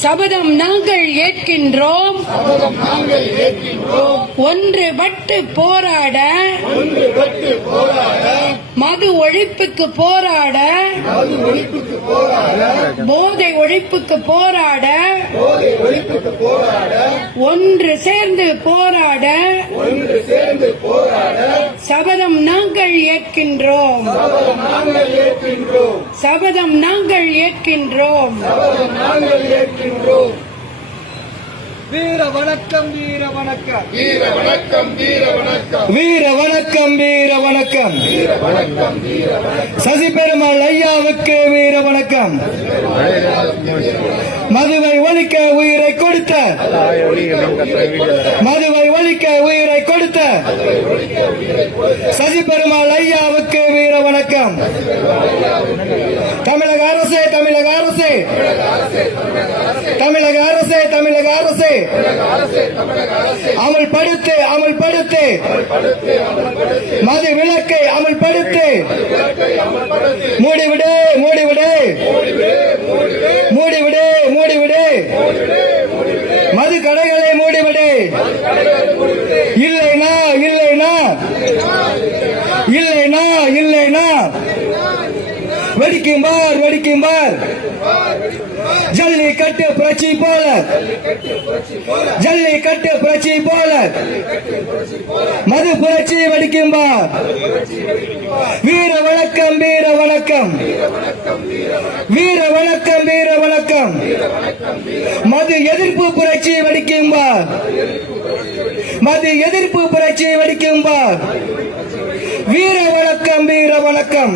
சபதம் நாங்கள் ஏற்கின்றோம். ஒன்றுபட்டு போராட, மது ஒழிப்புக்கு போராட, போதை ஒழிப்புக்கு போராட, ஒன்று சேர்ந்து போராட சபதம் நாங்கள் ஏற்கின்றோம். சபதம் நாங்கள் ஏற்கின்றோம். வீர வணக்கம், வீர வணக்கம், வீர வணக்கம், வீர வணக்கம், வீர வணக்கம், வீர வணக்கம், வீர வணக்கம், வீர வணக்கம். சசி பெருமாள் ஐயாவுக்கு வீர வணக்கம். மதுவை ஒழிக்க உயிரை கொடுத்த, மதுவை ஒழிக்க உயிரை கொடுத்த சசி பெருமாள் ஐயாவுக்கு வீர வணக்கம். தமிழக அரசே, தமிழக அரசே, தமிழக அரசே, தமிழக அரசே, அமல்படுத்து, அமல்படுத்து, மது விலக்கை அமல்படுத்து, மூடிவிடு, மூடிவிடு, மூடிவிடு, மூடிவிடு, மது கடைகளை மூடிவிடு. இல்லைனா, இல்லைனா, இல்லைனா, இல்லைனா வெடிக்கும்பார், வெடிக்கும்பார். ஜல்லிக்கட்டு புரட்சி போல, ஜல்லிக்கட்டு புரட்சி போல மது புரட்சி வெடிக்கும்பார். வீர வணக்கம், வீர வணக்கம், வீர வணக்கம், வீர வணக்கம். மது எதிர்ப்பு புரட்சி வெடிக்கும்பார். மது எதிர்ப்பு புரட்சி வெடிக்கும்பார். வீர வணக்கம், வீர வணக்கம்.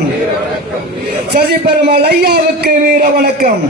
சசி பெருமாள் ஐயாவுக்கு வீர வணக்கம்.